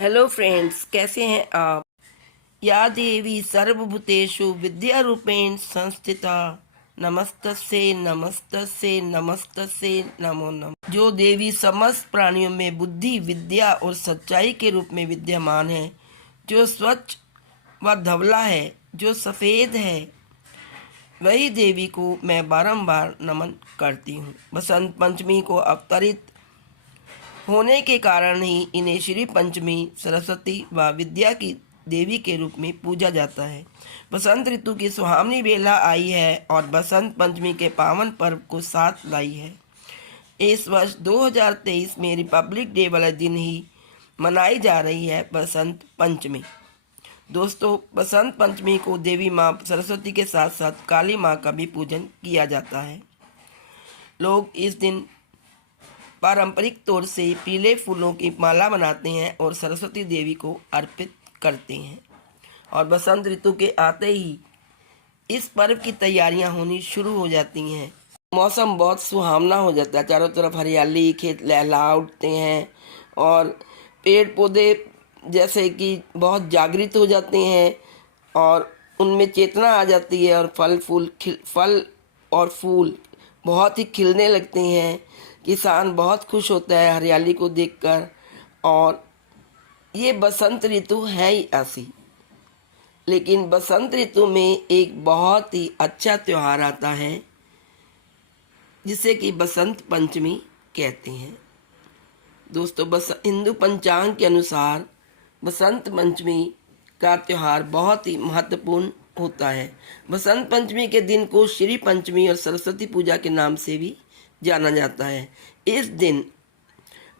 Hello friends, कैसे हैं आप। या देवी सर्वभूतेषु विद्यारूपेण संस्थिता नमस्तस्यै नमस्तस्यै नमस्तस्यै नमो नमः। जो देवी समस्त प्राणियों में बुद्धि, विद्या और सच्चाई के रूप में विद्यमान है, जो स्वच्छ व धवला है, जो सफ़ेद है, वही देवी को मैं बारंबार नमन करती हूँ। बसंत पंचमी को अवतरित होने के कारण ही इन्हें श्री पंचमी, सरस्वती व विद्या की देवी के रूप में पूजा जाता है। बसंत ऋतु की सुहावनी बेला आई है और बसंत पंचमी के पावन पर्व को साथ लाई है। इस वर्ष 2023 में रिपब्लिक डे वाले दिन ही मनाई जा रही है बसंत पंचमी। दोस्तों, बसंत पंचमी को देवी माँ सरस्वती के साथ साथ काली माँ का भी पूजन किया जाता है। लोग इस दिन पारंपरिक तौर से पीले फूलों की माला बनाते हैं और सरस्वती देवी को अर्पित करते हैं। और बसंत ऋतु के आते ही इस पर्व की तैयारियां होनी शुरू हो जाती हैं। मौसम बहुत सुहावना हो जाता है, चारों तरफ हरियाली, खेत लहला उठते हैं और पेड़ पौधे जैसे कि बहुत जागृत हो जाते हैं और उनमें चेतना आ जाती है और फल और फूल बहुत ही खिलने लगते हैं। किसान बहुत खुश होता है हरियाली को देखकर। और ये बसंत ऋतु है ही ऐसी। लेकिन बसंत ऋतु में एक बहुत ही अच्छा त्यौहार आता है जिसे कि बसंत पंचमी कहते हैं। दोस्तों, हिंदू पंचांग के अनुसार बसंत पंचमी का त्यौहार बहुत ही महत्वपूर्ण होता है। बसंत पंचमी के दिन को श्री पंचमी और सरस्वती पूजा के नाम से भी जाना जाता है। इस दिन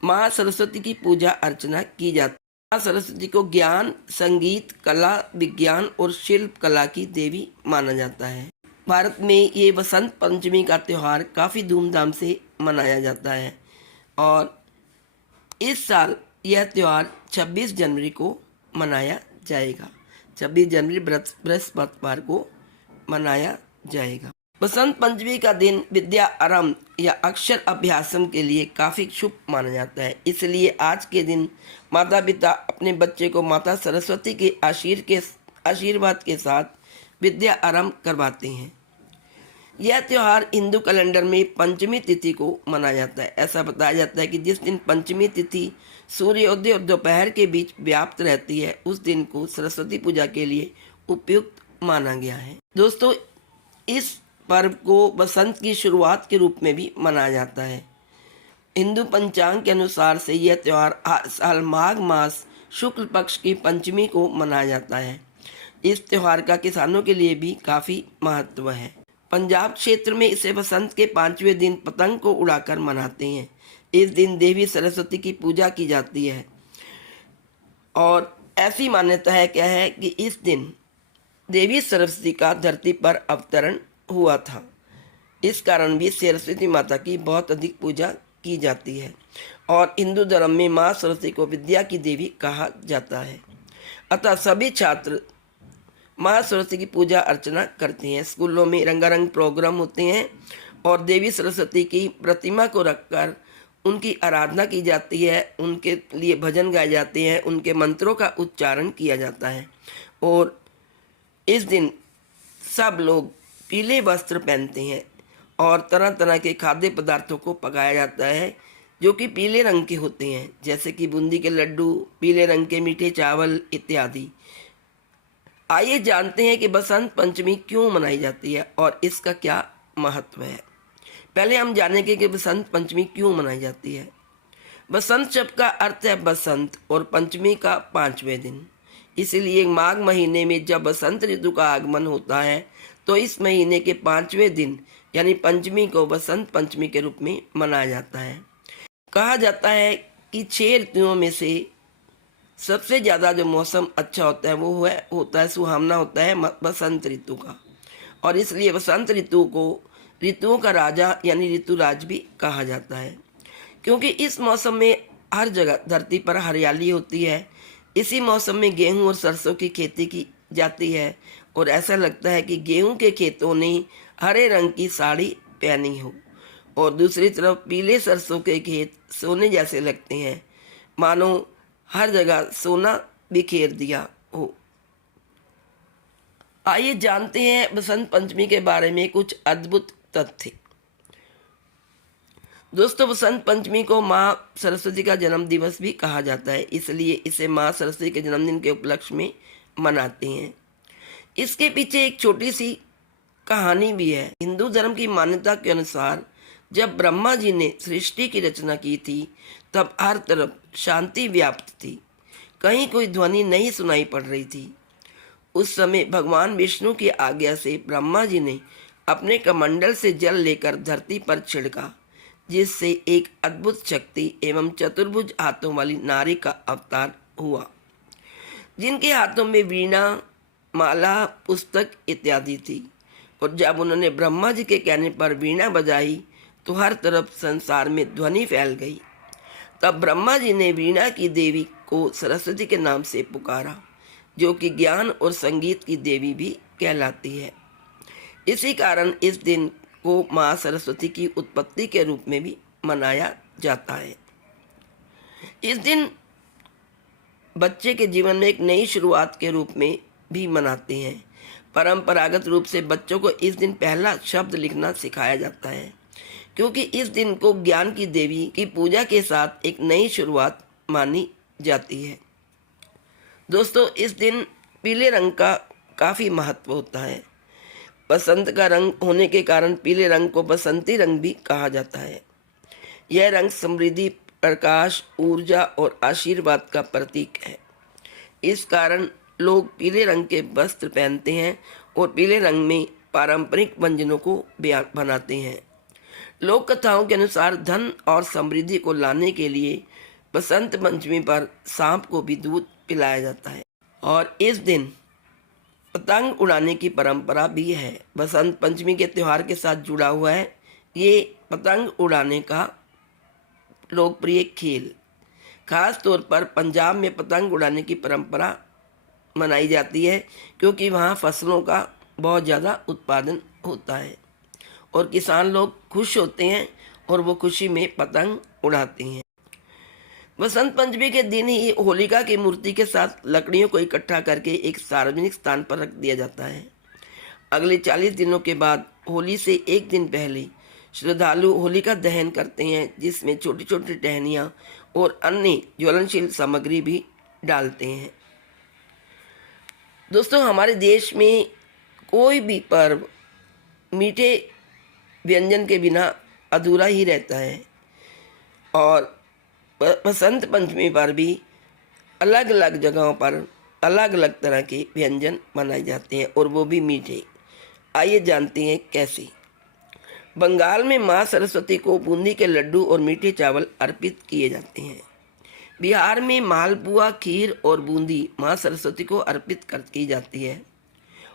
माँ सरस्वती की पूजा अर्चना की जाती है। माँ सरस्वती को ज्ञान, संगीत, कला, विज्ञान और शिल्प कला की देवी माना जाता है। भारत में ये बसंत पंचमी का त्यौहार काफ़ी धूमधाम से मनाया जाता है और इस साल यह त्यौहार 26 जनवरी को मनाया जाएगा। 26 जनवरी बृहस्पतिवार को मनाया जाएगा। बसंत पंचमी का दिन विद्या आरंभ या अक्षर अभ्यासम के लिए काफ़ी शुभ माना जाता है। इसलिए आज के दिन माता पिता अपने बच्चे को माता सरस्वती के आशीर्वाद के साथ विद्या आरंभ करवाते हैं। यह त्यौहार हिंदू कैलेंडर में पंचमी तिथि को मनाया जाता है। ऐसा बताया जाता है कि जिस दिन पंचमी तिथि सूर्योदय और दोपहर के बीच व्याप्त रहती है, उस दिन को सरस्वती पूजा के लिए उपयुक्त माना गया है। दोस्तों, इस पर्व को बसंत की शुरुआत के रूप में भी मनाया जाता है। हिंदू पंचांग के अनुसार से यह त्यौहार हर साल माघ मास शुक्ल पक्ष की पंचमी को मनाया जाता है। इस त्यौहार का किसानों के लिए भी काफ़ी महत्व है। पंजाब क्षेत्र में इसे बसंत के 5वें दिन पतंग को उड़ाकर मनाते हैं। इस दिन देवी सरस्वती की पूजा की जाती है और ऐसी मान्यता है कि इस दिन देवी सरस्वती का धरती पर अवतरण हुआ था। इस कारण भी सरस्वती माता की बहुत अधिक पूजा की जाती है और हिंदू धर्म में माँ सरस्वती को विद्या की देवी कहा जाता है। अतः सभी छात्र माँ सरस्वती की पूजा अर्चना करते हैं। स्कूलों में रंगारंग प्रोग्राम होते हैं और देवी सरस्वती की प्रतिमा को रखकर उनकी आराधना की जाती है, उनके लिए भजन गाए जाते हैं, उनके मंत्रों का उच्चारण किया जाता है। और इस दिन सब लोग पीले वस्त्र पहनते हैं और तरह तरह के खाद्य पदार्थों को पकाया जाता है जो कि पीले रंग के होते हैं, जैसे कि बूंदी के लड्डू, पीले रंग के मीठे चावल इत्यादि। आइए जानते हैं कि बसंत पंचमी क्यों मनाई जाती है और इसका क्या महत्व है। पहले हम जानेंगे कि बसंत पंचमी क्यों मनाई जाती है। बसंत शब्द का अर्थ है बसंत और पंचमी का 5वें दिन। इसलिए माघ महीने में जब बसंत ऋतु का आगमन होता है तो इस महीने के 5वें दिन यानी पंचमी को बसंत पंचमी के रूप में मनाया जाता है। कहा जाता है कि 6 ऋतुओं में से सबसे ज़्यादा जो मौसम अच्छा होता है वो होता है सुहावना होता है बसंत ऋतु का। और इसलिए बसंत ऋतु को ऋतुओं का राजा यानी ऋतुराज भी कहा जाता है, क्योंकि इस मौसम में हर जगह धरती पर हरियाली होती है। इसी मौसम में गेहूं और सरसों की खेती की जाती है और ऐसा लगता है कि गेहूं के खेतों ने हरे रंग की साड़ी पहनी हो और दूसरी तरफ पीले सरसों के खेत सोने जैसे लगते हैं, मानो हर जगह सोना बिखेर दिया हो। आइए जानते हैं बसंत पंचमी के बारे में कुछ अद्भुत तथ्य। दोस्तों, बसंत पंचमी को माँ सरस्वती का जन्म दिवस भी कहा जाता है, इसलिए इसे माँ सरस्वती के जन्मदिन के उपलक्ष्य में मनाते हैं। इसके पीछे एक छोटी सी कहानी भी है। हिंदू धर्म की मान्यता के अनुसार जब ब्रह्मा जी ने सृष्टि की रचना की थी तब हर तरफ शांति व्याप्त थी, कहीं कोई ध्वनि नहीं सुनाई पड़ रही थी। उस समय भगवान विष्णु की आज्ञा से ब्रह्मा जी ने अपने कमंडल से जल लेकर धरती पर छिड़का, जिससे एक अद्भुत शक्ति एवं चतुर्भुज हाथों वाली नारी का अवतार हुआ, जिनके हाथों में वीणा, माला, पुस्तक इत्यादि थी। और जब उन्होंने ब्रह्मा जी के कहने पर वीणा बजाई तो हर तरफ संसार में ध्वनि फैल गई। तब ब्रह्मा जी ने वीणा की देवी को सरस्वती के नाम से पुकारा, जो कि ज्ञान और संगीत की देवी भी कहलाती है। इसी कारण इस दिन को माँ सरस्वती की उत्पत्ति के रूप में भी मनाया जाता है। इस दिन बच्चे के जीवन में एक नई शुरुआत के रूप में भी मनाते हैं। परंपरागत रूप से बच्चों को इस दिन पहला शब्द लिखना सिखाया जाता है, क्योंकि इस दिन को ज्ञान की देवी की पूजा के साथ एक नई शुरुआत मानी जाती है। दोस्तों, इस दिन पीले रंग का काफ़ी महत्व होता है। बसंत का रंग होने के कारण पीले रंग को बसंती रंग भी कहा जाता है। यह रंग समृद्धि, प्रकाश, ऊर्जा और आशीर्वाद का प्रतीक है। इस कारण लोग पीले रंग के वस्त्र पहनते हैं और पीले रंग में पारंपरिक व्यंजनों को बनाते हैं। लोक कथाओं के अनुसार धन और समृद्धि को लाने के लिए बसंत पंचमी पर सांप को भी दूध पिलाया जाता है और इस दिन पतंग उड़ाने की परंपरा भी है। बसंत पंचमी के त्यौहार के साथ जुड़ा हुआ है ये पतंग उड़ाने का लोकप्रिय खेल। खास तौर पर पंजाब में पतंग उड़ाने की परंपरा मनाई जाती है, क्योंकि वहाँ फसलों का बहुत ज़्यादा उत्पादन होता है और किसान लोग खुश होते हैं और वो खुशी में पतंग उड़ाते हैं। बसंत पंचमी के दिन ही होलिका की मूर्ति के साथ लकड़ियों को इकट्ठा करके एक सार्वजनिक स्थान पर रख दिया जाता है। अगले 40 दिनों के बाद होली से एक दिन पहले श्रद्धालु होलिका दहन करते हैं, जिसमें छोटी छोटी टहनियाँ और अन्य ज्वलनशील सामग्री भी डालते हैं। दोस्तों, हमारे देश में कोई भी पर्व मीठे व्यंजन के बिना अधूरा ही रहता है और बसंत पंचमी पर भी अलग अलग जगहों पर अलग अलग तरह के व्यंजन बनाए जाते हैं और वो भी मीठे। आइए जानते हैं कैसे। बंगाल में माँ सरस्वती को बूंदी के लड्डू और मीठे चावल अर्पित किए जाते हैं। बिहार में मालपुआ, खीर और बूंदी माँ सरस्वती को अर्पित की जाती है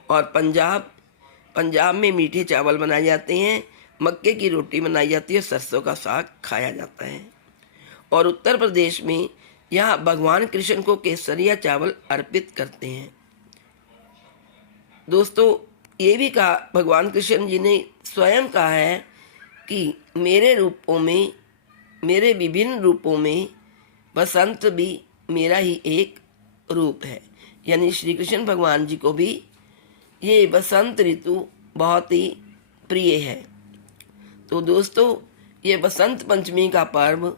और पंजाब में मीठे चावल बनाए जाते हैं, मक्के की रोटी बनाई जाती है, सरसों का साग खाया जाता है और उत्तर प्रदेश में यहाँ भगवान कृष्ण को केसरिया चावल अर्पित करते हैं। दोस्तों, ये भी कहा भगवान कृष्ण जी ने स्वयं कहा है कि मेरे विभिन्न रूपों में बसंत भी मेरा ही एक रूप है। यानी श्री कृष्ण भगवान जी को भी ये बसंत ऋतु बहुत ही प्रिय है। तो दोस्तों, ये बसंत पंचमी का पर्व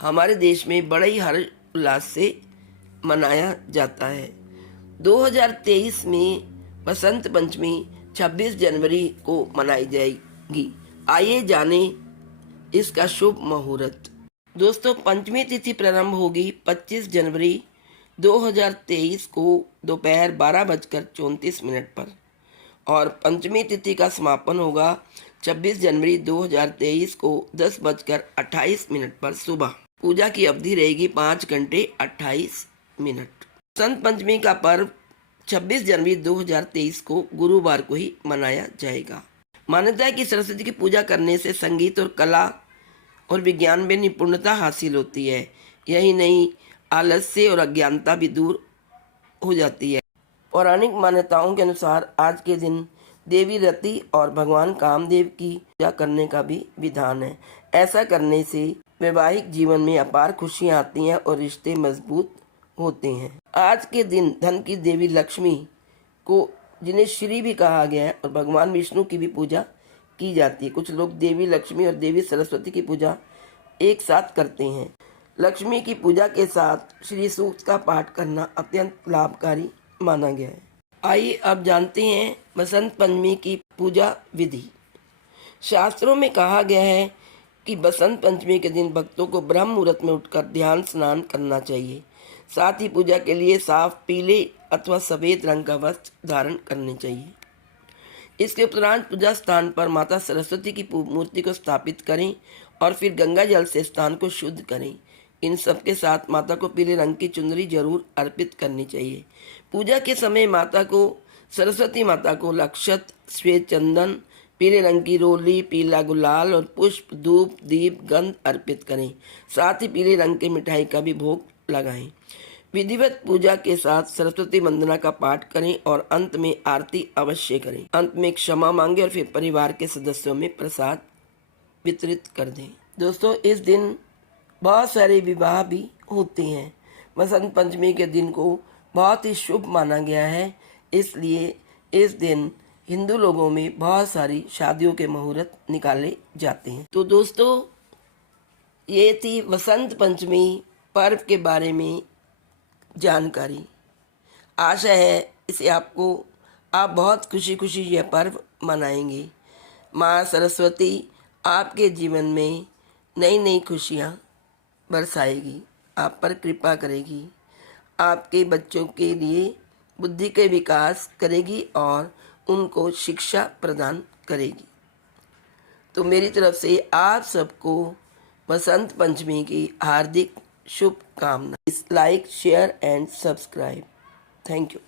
हमारे देश में बड़े ही हर्षोल्लास से मनाया जाता है। 2023 में बसंत पंचमी 26 जनवरी को मनाई जाएगी। आइए जाने इसका शुभ मुहूर्त। दोस्तों, पंचमी तिथि प्रारंभ होगी 25 जनवरी 2023 को दोपहर 12:34 पर और पंचमी तिथि का समापन होगा 26 जनवरी 2023 को 10:28 पर सुबह। पूजा की अवधि रहेगी 5 घंटे 28 मिनट। बसंत पंचमी का पर्व 26 जनवरी 2023 को गुरुवार को ही मनाया जाएगा। मान्यता है कि सरस्वती की पूजा करने से संगीत और कला और विज्ञान में निपुणता हासिल होती है। यही नहीं, आलस्य और अज्ञानता भी दूर हो जाती है। पौराणिक मान्यताओं के अनुसार आज के दिन देवी रति और भगवान कामदेव की पूजा करने का भी विधान है। ऐसा करने से वैवाहिक जीवन में अपार खुशियाँ आती हैं और रिश्ते मजबूत होते हैं। आज के दिन धन की देवी लक्ष्मी को, जिन्हें श्री भी कहा गया है, और भगवान विष्णु की भी पूजा की जाती है। कुछ लोग देवी लक्ष्मी और देवी सरस्वती की पूजा एक साथ करते हैं। लक्ष्मी की पूजा के साथ श्री सूक्त का पाठ करना अत्यंत लाभकारी माना गया है। आइए अब जानते हैं बसंत पंचमी की पूजा विधि। शास्त्रों में कहा गया है कि बसंत पंचमी के दिन भक्तों को ब्रह्म मुहूर्त में उठकर ध्यान स्नान करना चाहिए। साथ ही पूजा के लिए साफ पीले अथवा सफ़ेद रंग का वस्त्र धारण करने चाहिए। इसके उपरांत पूजा स्थान पर माता सरस्वती की मूर्ति को स्थापित करें और फिर गंगा जल से स्थान को शुद्ध करें। इन सब के साथ माता को पीले रंग की चुनरी जरूर अर्पित करनी चाहिए। पूजा के समय माता को, सरस्वती माता को लक्षत, श्वेत चंदन, पीले रंग की रोली, पीला गुलाल और पुष्प, धूप, दीप, गंध अर्पित करें। साथ ही पीले रंग की मिठाई का भी भोग लगाएं। विधिवत पूजा के साथ सरस्वती वंदना का पाठ करें और अंत में आरती अवश्य करें। अंत में क्षमा मांगे और फिर परिवार के सदस्यों में प्रसाद वितरित कर दें। दोस्तों, इस दिन बहुत सारे विवाह भी होते हैं। बसंत पंचमी के दिन को बहुत ही शुभ माना गया है, इसलिए इस दिन हिंदू लोगों में बहुत सारी शादियों के मुहूर्त निकाले जाते हैं। तो दोस्तों, ये थी बसंत पंचमी पर्व के बारे में जानकारी। आशा है इसे आप बहुत खुशी खुशी यह पर्व मनाएंगे। माँ सरस्वती आपके जीवन में नई नई खुशियाँ बरसाएगी, आप पर कृपा करेगी, आपके बच्चों के लिए बुद्धि के विकास करेगी और उनको शिक्षा प्रदान करेगी। तो मेरी तरफ से आप सबको बसंत पंचमी की हार्दिक शुभकामनाएं। Like, share and subscribe. Thank you.